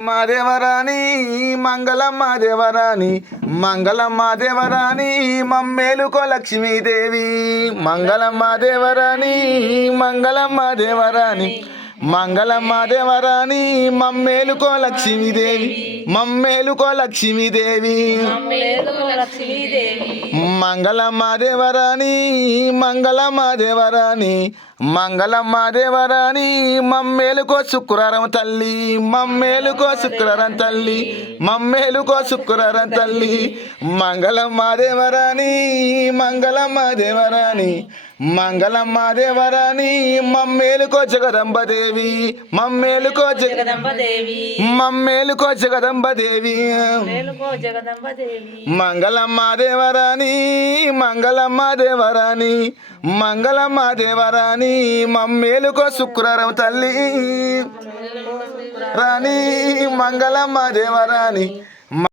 మా దేవరాని మంగళమ్మ దేవరాని మంగళమ్మ దేవరాని మమ్మేలుకో లక్ష్మీదేవి మంగళమ్మ దేవరాని మంగళమ్మ దేవరాని మంగళమ్మ దేవరాని మమ్మేలుకో లక్ష్మీదేవి మమ్మేలుకో లక్ష్మీదేవి మంగళమ్మ దేవరాని మంగళమ్మ దేవరాని మంగళమ్మ దేవరాని మమ్మేలుకో శుక్రవారం తల్లి మమ్మేలుకో శుక్రవారం తల్లి మమ్మేలుకో శుక్రవారం తల్లి మంగళమ్మ దేవరాని మంగళమ్మ దేవరాని మంగళమ్మ దేవరాని మమ్మేలుకో జగదంబ దేవి మమ్మేలుకో జగదంబదేవి మమ్మేలుకో జగదంబ దేవి మేలుకో జగదంబదేవి మంగళమ్మ దేవరాని మంగళమ్మ దేవరాని మంగళమ్మ దేవరాని మమ్మేలుకో శుక్రవారం తల్లి రాణి మంగళమ్మ దేవరాని